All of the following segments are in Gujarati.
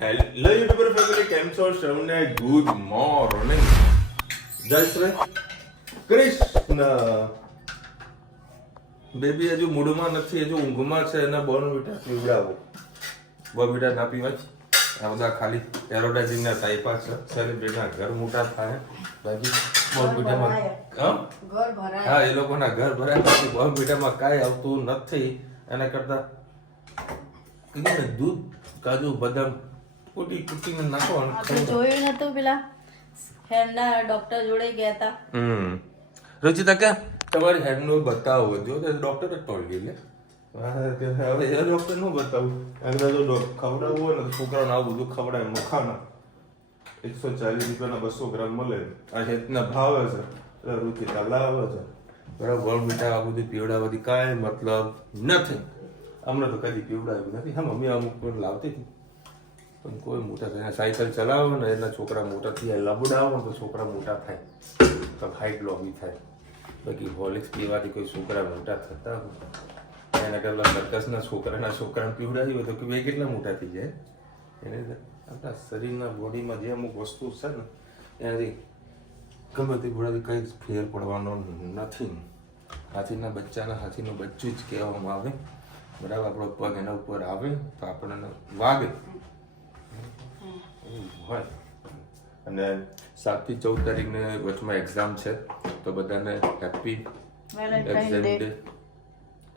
હેલો યુટ્યુબર ફેમિલી, કેમ છો? સૌને ગુડ મોર્નિંગ. જય શ્રી કૃષ્ણ. બેબી હજુ મૂડમાં નથી, હજુ ઊંઘમાં છે. એને બોર્નવિટા પીવડાવો. બોર્નવિટા ના પીવાય. આ બધા ખાલી એડવર્ટાઇઝિંગના ટાઈપા છે. સેલિબ્રિટીના ઘર મોટા થાય બાકી બોર્નવિટામાં હા, એ લોકોના ઘર ભરાય બાકી બોર્નવિટામાં કાંઈ આવતું નથી. એના કરતા કીધું ને, દૂધ, કાજુ, બદામ કુટીને નાખવાનું. આપણે જોયું નતું પેલા હેરના ડોક્ટર જોડે ગયા હતા. રુચિતા કે તમારી હેડનું બતાવો જો ડોક્ટર જ તોડી લે. હવે એ ડોક્ટર નું બતાવું. જો ખવડાવવું હોય ને તો છોકરાઓને આવું બધું ખવડાય. મખાના 140 રૂપિયાના 200 ગ્રામ મળે. આ રીતના ભાવે છે. રુચિતા લાવે છે. બરાબર. મીઠા આ બધું પીવડાવવાથી કાંઈ મતલબ નથી. અમને તો કદી પીવડાવ્યું નથી. હા, મમ્મી અમુક પણ લાવતી હતી પણ કોઈ મોટા થાય. સાયકલ ચલાવો ને એના છોકરા મોટા થઈ જાય. લબડાવો ને તો છોકરા મોટા થાય તો હાઈટ લોબી થાય. બાકી હોર્લિક્સ પીવાથી કોઈ છોકરા મોટા થતા હોય એના કરતાં સર્કસના છોકરાને પીવડાવી હોય તો કે બે કેટલા મોટા થઈ જાય. એને આપણા શરીરના બોડીમાં જે અમુક વસ્તુ છે ને એનાથી ગમે તે બોડાથી કંઈ ફેર પડવાનો નથી. હાથીના હાથીનું બચ્ચું જ કહેવામાં આવે. બરાબર. આપણો પગ એના ઉપર આવે તો આપણને વાગે હોય. અને 7 થી 14 તારીખને વચમાં એક્ઝામ છે તો બધાને હેપી એક્ઝામ ડે.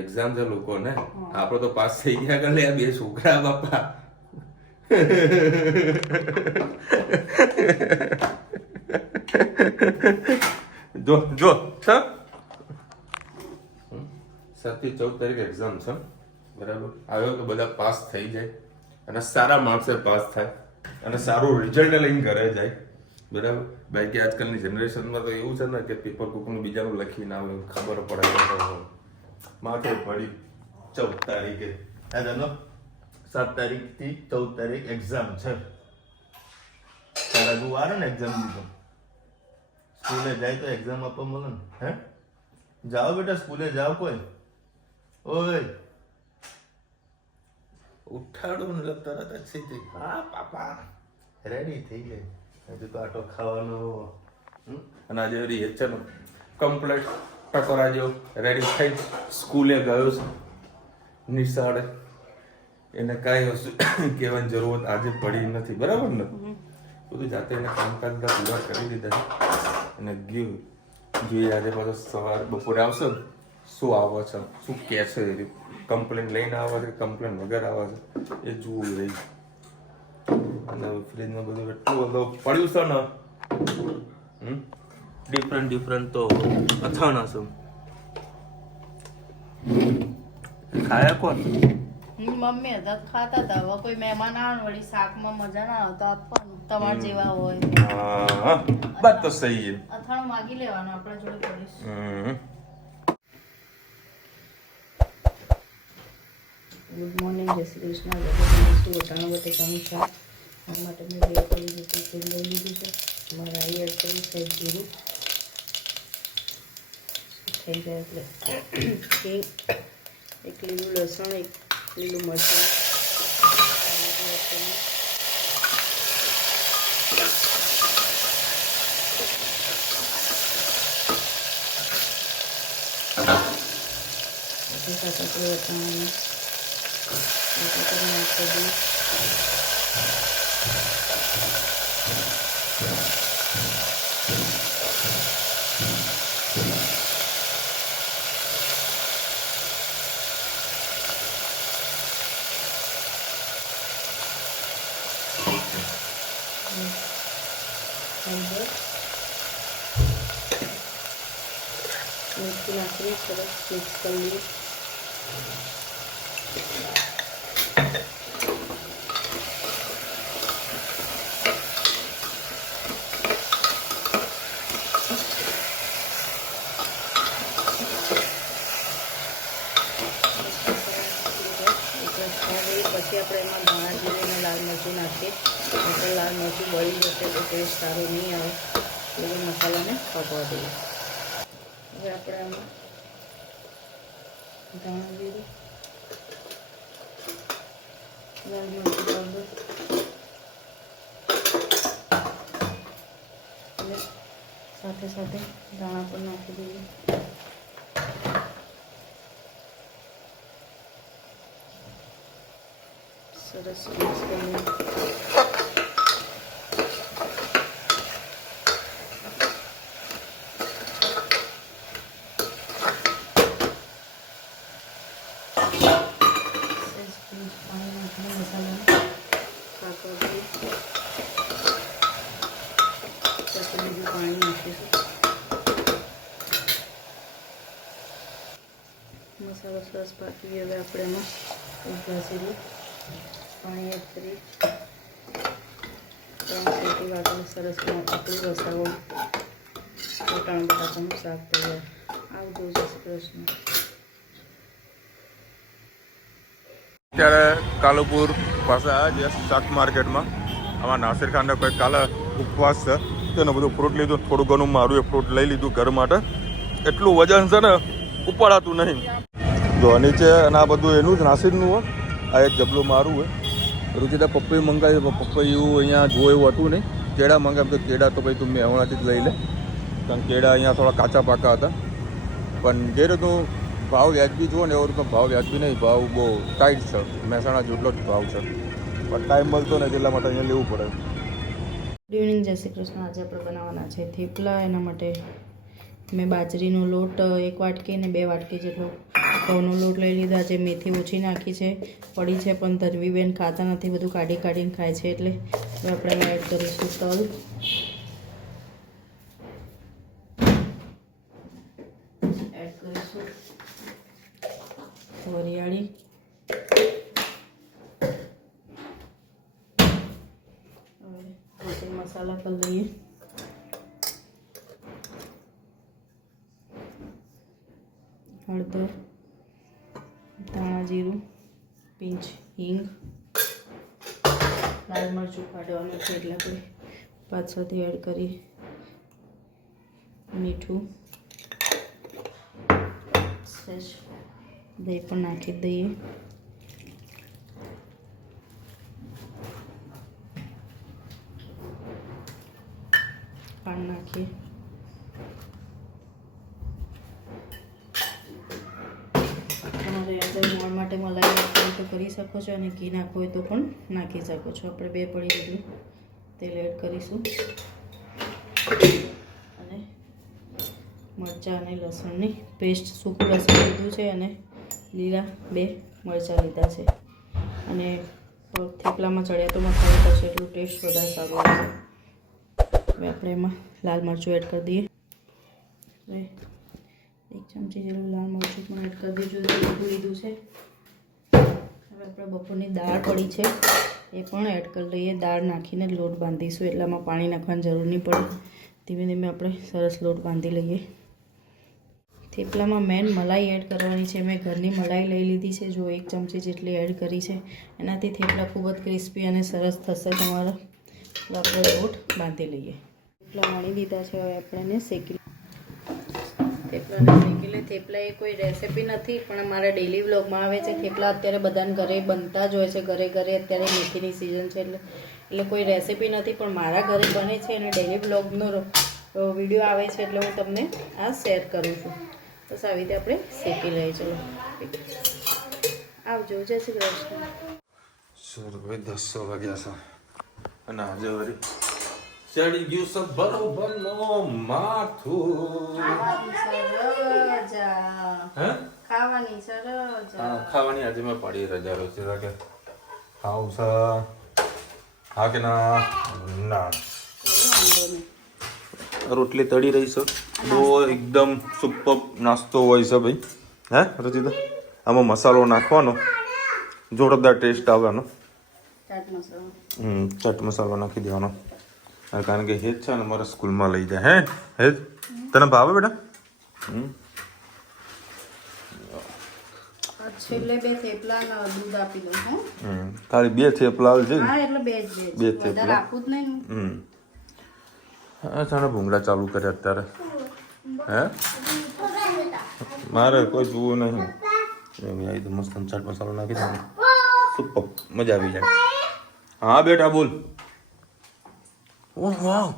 એક્ઝામ છે લોકોને. આપણે તો પાસ થઈ ગયા કરે આ બે છોકરા બાપા. જો 7 થી 14 તારીખે એક્ઝામ છે. બરાબર. આવ્યો તો બધા પાસ થઈ જાય અને સારા માર્ક્સે પાસ થાય અને સારું રિઝલ્ટ લઈને ઘરે જાય. બરાબર. બાકી આજકાલની જનરેશનમાં તો એવું છે ને કે પેપર કોકનું બીજાનું લખીને આવે ખબર પડે. માથે પડી 14 તારીખે 7 તારીખથી 14 તારીખ એક્ઝામ છે. તારા બહુ આવે ને એક્ઝામ દીધો સ્કૂલે જાય તો એક્ઝામ આપવા મળે ને. હે, જાઓ બેટા સ્કૂલે જાઓ. કોઈ ઓય ઉઠાડો ને તરત જ સીધી હા પાપા રેડી થઈ જાય. હજુ તો આટો ખાવાનો અને આજે હેચનો કમ્પ્લેટ ટકોરા જેવો રેડી થઈ સ્કૂલે ગયો છે. નિશાળે એને કાંઈ વસ્તુ કહેવાની જરૂરત આજે પડી નથી. બરાબર ને. બધું જાતે એને કામકાજ પૂરા કરી દીધા અને ગયું. જોઈએ આજે પાછો સવાર બપોરે આવશે ને શું આવે છે, શું કહે છે, કમ્પ્લેન લઈને આવે છે, કમ્પ્લેન વગર આવે છે એ જોવું રહી. અને ફ્રીજમાં બધું એટલું બધું પડ્યું છે ને ડિફરન્ટ તો અથાણા છે. ખાયા કોણ? મમ્મી હતા ખાતા હતા. હવે કોઈ મહેમાન આવે વળી શાકમાં મજા ના આવે તો આપવાનું. તમારા જેવા હોય હા બાત તો સહી છે. અથાણું માગી લેવાનું આપણા જોડે પડીશ. ગુડ મોર્નિંગ, જય શ્રી કૃષ્ણ. વટાણા બટેકાનું શાક. આ માટે મેં 2 કળી જેટલું તેલ લઈ લીધું છે. મારે અહીં એડ કર્યું છે જીરું. થઈ જાય એટલે એક લીલું લસણ, એક લીલું મરચાં, સાથે આપણે વટાણાને મેથી નાખીને સરસ મિક્સ કરી લઈએ. પછી આપણે એમાં ધાણા જીરું અને લાલ મરચું નાખીએ. એટલે લાલ મરચું બળી જશે તો ટેસ્ટ સારો નહીં આવે. એટલે મસાલાને પકવા દઈએ. હવે આપણે આમાં ધાણા જીરું, લાલ મરચું પાવડર, સાથે સાથે દાણા પણ નાખી દઈએ. સરસ મિક્સ કરીએ. પાણી નાખીશું. મસાલો સરસ પાકી ગયો. હવે આપણે એમાં એક ગ્લાસ જેટલું પાણી એડ કરી 3 સીટી વાગીને સરસ આપણું રસાવાળું વટાણા બટાકાનું શાક તૈયાર. આવજો. જય શ્રી કૃષ્ણ. અત્યારે કાલુપુર પાસે આવ્યા છે શાક માર્કેટમાં. આમાં નાસિર ખાનને કોઈ કાલે ઉપવાસ છે, તેનું બધું ફ્રૂટ લીધું. થોડું ઘણું મારું એ ફ્રૂટ લઈ લીધું ઘર માટે. એટલું વજન છે ને ઉપાડાતું નહીં. જો નીચે અને આ બધું એનું જ નાસિરનું હોય. આ એક જબલું મારું હોય. રુચિતા પપ્પી મંગાવી, પપ્પૈયું અહીંયા જો એવું હતું નહીં. કેળા મંગાવ્યું તો કેળા તો ભાઈ તું મેં હમણાંથી જ લઈ લે, કારણ કે કેળા અહીંયા થોડા કાચા પાકા હતા. પણ જે રીતનું ભાવ વ્યાજબી જુઓ ને એવો રીતનો ભાવ વ્યાજબી નહીં. ભાવ બહુ ટાઈટ છે. મહેસાણા જેટલો જ ભાવ છે, પણ ટાઈમ મળતો ને એટલા માટે અહીંયા લેવું પડે. Good evening. જય શ્રી કૃષ્ણ. આજે આપણે બનાવવાના છે થેપલા. એના માટે મેં બાજરીનો લોટ 1 વાટકી અને 2 વાટકી જેટલો ઘઉંનો લોટ લઈ લીધા. જે મેથી ઓછી નાખી છે, પડી છે, પણ ધરવીબેન ખાતા નથી, બધું કાઢીને ખાય છે, એટલે હવે આપણે એમાં એડ કરીશું તલ, એડ કરીશું વરિયાળી, હવે મસાલા કરી લઈએ. હળદર, ધાણા જીરું, પિંચ હિંગ, લાલ મરચું કાઢવાનું છે એટલે આપણે પાછળથી એડ કરી, મીઠું, સહેજ દહીં પણ નાખી દઈએ. ખાંડ નાખીએ. મોણ માટે મલાઈ નાખવી તો કરી શકો છો, અને ઘી નાખવું હોય તો પણ નાખી શકો છો. આપણે 2 પડી જેટલું તેલ એડ કરીશું, અને મરચાં અને લસણની પેસ્ટ, સૂકું લસણ લીધું છે અને લીલા 2 મરચાં લીધા છે. અને થેપલામાં ચડિયા તો મસાલો થશે એટલું ટેસ્ટ વધારે સારું આવશે. હવે આપણે એમાં લાલ મરચું એડ કરી દઈએ. 1 ચમચી જેટલું લાલ મરચું પણ એડ કરી દીધું. મીઠું લીધું છે. હવે આપણે બપોરની દાળ પડી છે એ પણ એડ કરી લઈએ. દાળ નાખીને લોટ બાંધીશું, એટલામાં પાણી નાખવાની જરૂર નહીં પડે. ધીમે ધીમે આપણે સરસ લોટ બાંધી લઈએ. થેપલામાં મેન મલાઈ એડ કરવાની છે. મેં ઘરની મલાઈ લઈ લીધી છે, જો 1 ચમચી જેટલી એડ કરી છે. એનાથી થેપલા ખૂબ જ ક્રિસ્પી અને સરસ થશે તમારા. આપણે લોટ બાંધી લઈએ. થેપલા વણી દીધા છે. હવે આપણે એને શેકી થેપલાને શેકી લે. થેપલા એ કોઈ રેસિપી નથી, પણ અમારા ડેલી વ્લોગમાં આવે છે. થેપલા અત્યારે બધાને ઘરે બનતા જ હોય છે, ઘરે અત્યારે મેથીની સિઝન છે, એટલે કોઈ રેસિપી નથી, પણ મારા ઘરે બને છે અને ડેલી વ્લોગનો વિડીયો આવે છે, એટલે હું તમને આ શેર કરું છું. બસ આવી રીતે આપણે શેકી લઈએ. ચલો આવજો. જય શ્રી કૃષ્ણ. સર ભાઈ 10 વાગ્યા છે અને આજે વળી ચડી ગયું છે બરોબર નો માથું. ખાવાની છે રજા. ખાવાની આજે મેં પડી રજા રોજ કે ખાવું છે. હા કે ના? ના. રોટલી તળી રહી છે. બહુ એકદમ સુપર નાસ્તો હોય છે ભાઈ. હે રચિતા, આમાં મસાલો નાખવાનો, જોરદાર ટેસ્ટ આવવાનો. ચાટ મસાલો નાખી દેવાનો, કારણ કે હેજ છે ને મારા સ્કૂલમાં લઈ જાય. હે હેજ તને ભાવે બેટા? છેલ્લે 2 થેપલા ને દૂધ આપી દઉં. ખાલી 2 થેપલા છે. હા એટલે 2 થેપલા આપું જ નહીં. હા ચાલો ભૂંગળા ચાલુ કરે અત્યારે. હે મારે કોઈ જોવું નહીં. મસ્ત ચાટ મસાલો નાખી દે, સુપર મજા આવી જાય. હા બેટા બોલ. ઓહ વાવ,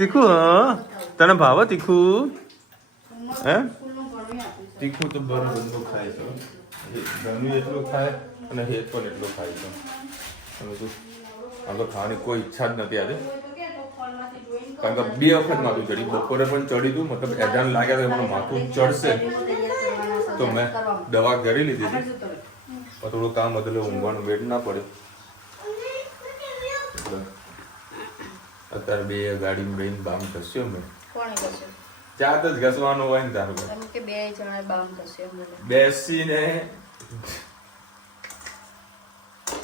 તીખું હા તને ભાવે તીખું હે સ્કૂલનું ઘણું આપ્યું છે. તીખું તો બધું ખાય છે ગરમી એટલું ખાય અને હેત પણ એટલું ખાય છે અને તું આગળ ખાવાની કોઈ ઈચ્છા જ નથી આજે કોઈ તો કે તો ફળમાંથી જોઈને કારણ કે 2 વખત માથું ચડી બપોરે પણ ચડી હતું મતલબ એજાન લાગ્યા તો મને માથું ચડશે તો મેં દવા કરી લીધી હતી પણ થોડું કામ હતું એટલે ઊંઘવાનું વેટ ના પડે એટલે અત્યારે 2 ગાડીમાં બેન બામ થશે મેં કોણે કરશે ચાત જ ઘસવાનું હોય ને તારું એમ કે 2 જણા બામ થશે એમ બોલે. બેસીને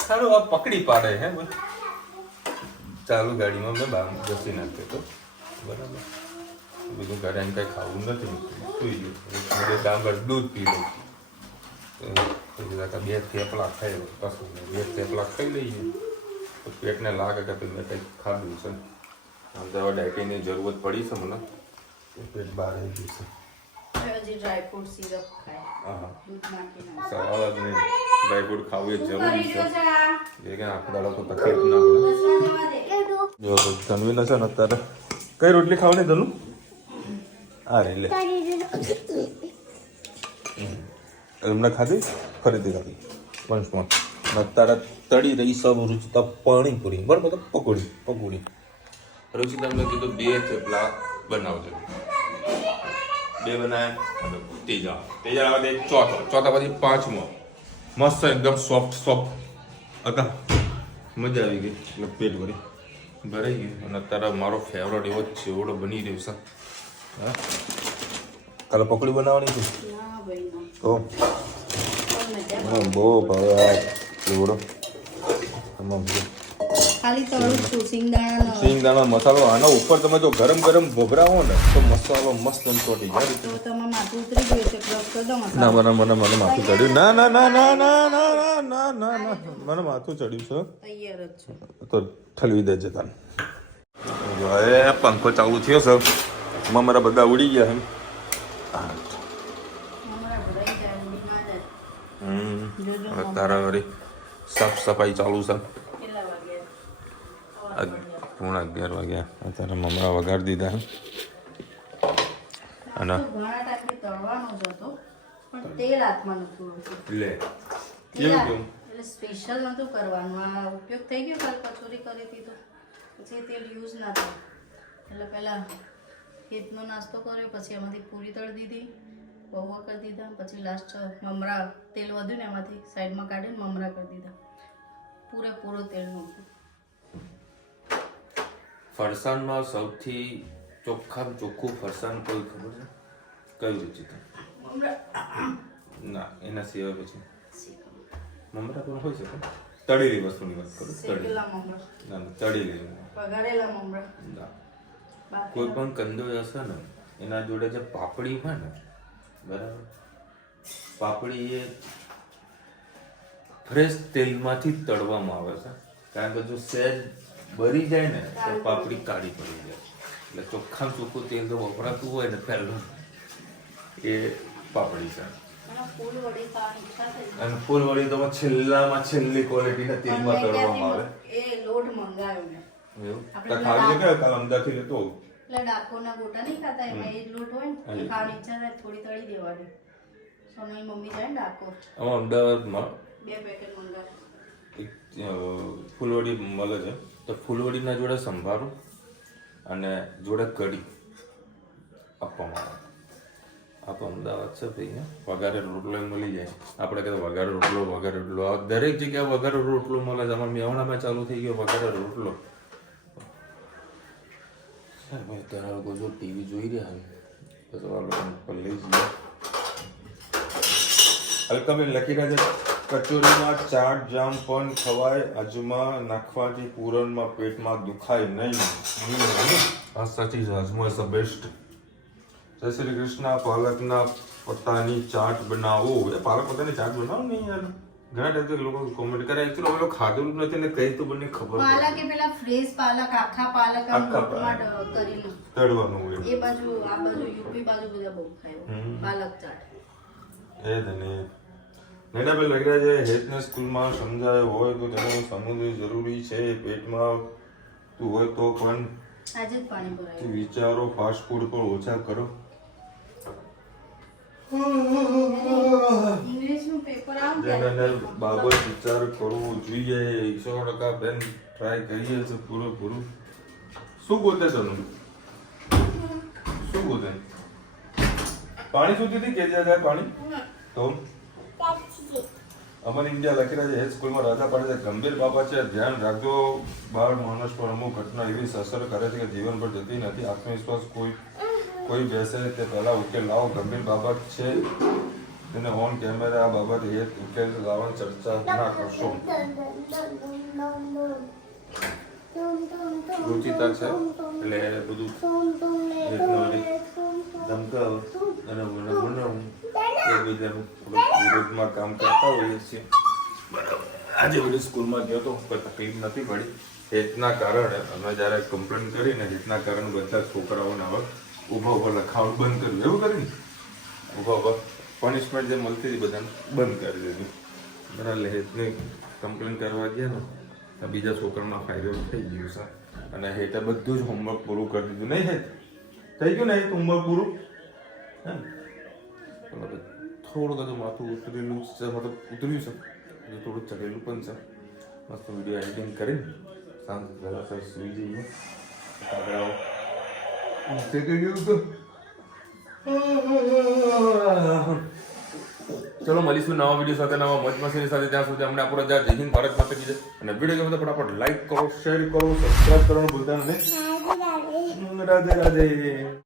સારું આ પકડી પાડે હે બોલ ચાલુ ગાડીમાં મેં બામ ઘસી નાખ્યો તો બરાબર બીજું ઘરે એમ કંઈ ખાવું નથી સુઈ ગયું કામ કર દૂધ પી લઉં તો 2 થેપલા ખાઈ કશું નહીં 2 થેપલા ખાઈ લઈએ તો પેટને લાગે કે મેં કંઈક ખાધું છે આમ તો હવે ડાયટિંગની જરૂરત પડી છે મને પેટ બહાર આવી ગયું છે હજી ડ્રાય ફ્રૂટ સિરપ ખાય હા દૂધ નાખીને સવાલ જ નહીં ડ્રાયફ્રૂટ ખાવું એ જરૂરી કરી છે રહ્યો છે આ? જે કે આખો દાડો તો તકલીફ ના પડે બસમાં જવા દે. જો ધનવીને છે ને અત્યારે કઈ રોટલી ખાવાની ધનુ આ રે લે એમને ખાધી ફરીથી ખાધી પંચમાં અત્યારે તળી રહી સબ રૂચિતા પાણીપુરી બરાબર તો પકોડી રૂચિતા મેં કીધું 2 થેપલા બનાવજો 2 બનાવ્યા ત્રીજા આવે દે ચોથા પછી 5મો મસ્ત એકદમ સોફ્ટ હતા મજા આવી ગઈ એટલે પેટ ભરાઈ ગયું અને અત્યારે મારો ફેવરેટ એવો ચેવડો બની રહ્યો છે હા કાલે પકોડી બનાવવાની છે ના ભાઈ ના તો પણ મજા હા, બહુ ભાવે આ ચેવડો આમાં બધું ખાલી તળું છું સિંગદાણા સિંગદાણા મસાલો આના ઉપર તમે જો ગરમ ભભરાવો ને તો મસાલો મસ્ત ચોટી જાય તો તમારે માથું ઉતરી ગયું છે ક્રશ કરી દો ના મસાલો મને માથું ચડ્યું ના મને માથું ચડ્યું છે તૈયાર જ છે તો ઠલવી દેજે તને જો એ પંખો ચાલુ થયો છે મારા બધા ઉડી ગયા એમ હમણાં ભરાઈ જાય ઉડી ના જાય જોજો હવે તારા વળી સાફ સફાઈ ચાલુ છે કેટલા વાગે 11:30 વાગ્યા અત્યારે મમરા વગાડી દીધા અને ઘણા ટાઈમથી તળવાનો જ હતો પણ તેલ હાથમાં નતું આવતું લે એટલે સ્પેશિયલ નતું કરવાનું આ ઉપયોગ થઈ ગયો કાલ કચોરી કરી હતી તો પછી તેલ યુઝ ના થયું એટલે પહેલાં હેતનો નાસ્તો કર્યો પછી એમાંથી પૂરી તળી દીધી પૌવા કરી દીધા પછી લાસ્ટ મમરા તેલ વધ્યું ને એમાંથી સાઈડમાં કાઢીને મમરા કરી દીધા પૂરેપૂરો તેલ નહોતું ફરસાણમાં સૌથી ચોખ્ખું ફરસાણ કોઈ ખબર છે કયું રૂચિતા મમરા ના એના સિવાય પછી મમરા પણ હોય શકે તળેલી વસ્તુની વાત કરું શેકેલા મમરા ના તળેલી વઘારેલા મમરા ના બાકી કોઈ પણ કંદોય હશે ને એના જોડે જે પાપડી હોય ને બરાબર પાપડી એ ફ્રેશ તેલમાંથી જ તળવામાં આવે છે કારણ કે જો સહેજ બરી જાય ને તો પાપડી કાળી પડી જાય એટલે ચોખ્ખું તેલ જો વપરાતું હોય ને પહેલું એ પાપડી છે અને ફૂલ વડી ખાવાની ઈચ્છા થઈ અને ફૂલવડી તો છેલ્લી ક્વોલિટીના તેલમાં તળવામાં આવે એ લોટ મંગાવ્યો મેં એવું આપણે તો ખાલી જગ્યાએ કાલ અમદાવાદથી લેતો આવું. એટલે ડાકોરના ગોટા નહીં ખાતા એમાં એ જ લોટ હોય ને હા. એ ખાવાની ઈચ્છા થાય થોડી તળી દેવાની સોનલની મમ્મી જાય ને ડાકોર આમાં અમદાવાદમાં 2 પેકેટ મંગાવે એક ફૂલવડી મળે છે તો ફૂલવડીના જોડે સંભારો અને જોડે કઢી આપવામાં આવે આ તો અમદાવાદ છે ભાઈ વઘારે રોટલો મળી જાય આપણે કહેતા વઘારે રોટલો આ દરેક જગ્યાએ વઘારે રોટલો મળે છે અમારા મેવાડામાં ચાલુ થઈ ગયો વઘારે રોટલો અત્યારે લોકો જો ટીવી જોઈ રહ્યા હોય તો આ લોકો પર લઈ જઈએ અલકાબેન લખી રહ્યા છે કચોરીમાં ચાટ જામ પણ ખવાય અજમા નાખવાથી પૂરણમાં પેટમાં દુખાય નહીં આ સાચી જ અજમો ઇઝ ધ બેસ્ટ જય શ્રી કૃષ્ણ પાલકના પત્તાની ચાટ બનાવો એ પાલક પત્તાની ચાટ બનાવો નહીં યાર ઘણા ટાઈમ લોકો કોમેન્ટ કરે એકચ્યુઅલી અમે લોકો ખાધું નથી ને કઈ તો બને ખબર પાલક એ પેલા ફ્રેશ પાલક આખા પાલક આમ આખા લોટમાં કરીને તળવાનું હોય એ બાજુ આ બાજુ યુપી બાજુ બધા બહુ ખાય પાલક ચાટ એ જ ને નૈનાબેન લઈ રહ્યા છે હેતને સ્કૂલમાં સમજાય હોય તો તેને સમજવું જરૂરી છે પેટમાં તું હોય તો પણ આજે જ પાણી ભરાયું. વિચારો ફાસ્ટ ફૂડ પર ઓછા કરો. ઇંગ્લિશનું પેપર આવે જેને બાબત વિચાર કરવો જોઈએ. 100% બેન ટ્રાય કરીએ છે પૂરેપૂરું. શું ગોતે તને? શું ગોતે? પાણી સુધી થી કે જાય પાણી તો અમારી ઇન્ડિયા લખી રહ્યા છે એ સ્કૂલમાં રાજા પાડે છે ગંભીર બાબત છે ધ્યાન રાખજો. બાળ માણસ પર અમુક ઘટના એવી અસર કરે છે કે જીવન પર જતી નથી. આત્મવિશ્વાસ કોઈ બેસે તે પહેલા ઉકેલ લાવો. ગંભીર બાબત છે તેને ઓન કેમેરા આ બાબત એ ઉકેલ લાવવાની ચર્ચા ના કરશો. રુચિતા છે એટલે બધું ધમકાવ અને બનાવું એકબીજાનું વિરોધમાં કામ કરતા હોઈએ છીએ. બરાબર. આજે બધી સ્કૂલમાં ગયો તો કોઈ તકલીફ નથી પડી. હેતના કારણે અમે જ્યારે કમ્પ્લેન કરીને હેતના કારણે બધા છોકરાઓને હવે ઊભા ઊભા લખાવવાનું બંધ કર્યું. એવું કર્યું ને ઊભા ઊભા પનિશમેન્ટ જે મળતી હતી બધાને બંધ કરી દીધું. બરાબર. હેતની કમ્પ્લેન કરવા ગયા ને તો બીજા છોકરાનો ફાયદો થઈ ગયો છે અને હેતે બધું જ હોમવર્ક પૂરું કરી દીધું. નહીં હેત થઈ ગયું ને હેત હોમવર્ક પૂરું. હા થોડુંક હજુ માથું ઉતરેલું છે મતલબ ઉતર્યું છે હજુ થોડું ચડેલું પણ છે. મસ્ત વિડીયો એડિટિંગ કરીને શાંત જરા સુઈ જઈએ. કાગડાઓ થઈ ગયું તો ચલો મળીશું નવા વિડીયો સાથે નવા મોજ મસ્તીની સાથે. ત્યાં સુધી અમને આપણો જય હિન્દ ભારત માતા કી જય. અને વિડીયો ગમે તો ફટાફટ લાઈક કરો, શેર કરો, સબસ્ક્રાઇબ કરવાનું ભૂલતા નહીં. રાધે રાધે.